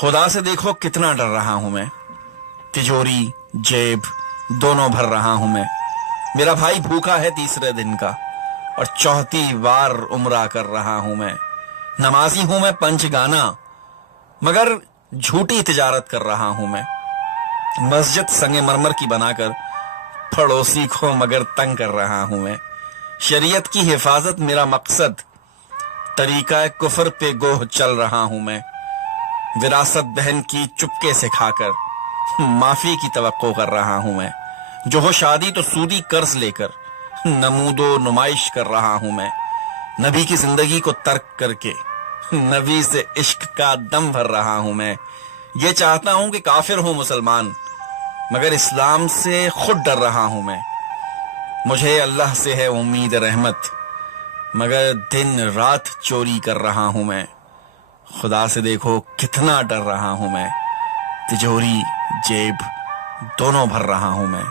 खुदा से देखो कितना डर रहा हूं मैं, तिजोरी जेब दोनों भर रहा हूं मैं। मेरा भाई भूखा है तीसरे दिन का और चौथी बार उम्रा कर रहा हूं मैं। नमाजी हूं मैं पंचगाना मगर झूठी तिजारत कर रहा हूं मैं। मस्जिद संगे मरमर की बनाकर पड़ोसी को मगर तंग कर रहा हूं मैं। शरीयत की हिफाजत मेरा मकसद, तरीका कुफर पे गोह चल रहा हूं मैं। विरासत बहन की चुपके से खाकर माफी की तवक्को कर रहा हूं मैं। जो हो शादी तो सूदी कर्ज लेकर नमूदो नुमाइश कर रहा हूं मैं। नबी की जिंदगी को तर्क करके नबी से इश्क का दम भर रहा हूं मैं। ये चाहता हूं कि काफिर हूं मुसलमान मगर इस्लाम से खुद डर रहा हूं मैं। मुझे अल्लाह से है उम्मीद रहमत मगर दिन रात चोरी कर रहा हूं मैं। खुदा से देखो कितना डर रहा हूं मैं। तिजोरी जेब दोनों भर रहा हूं मैं।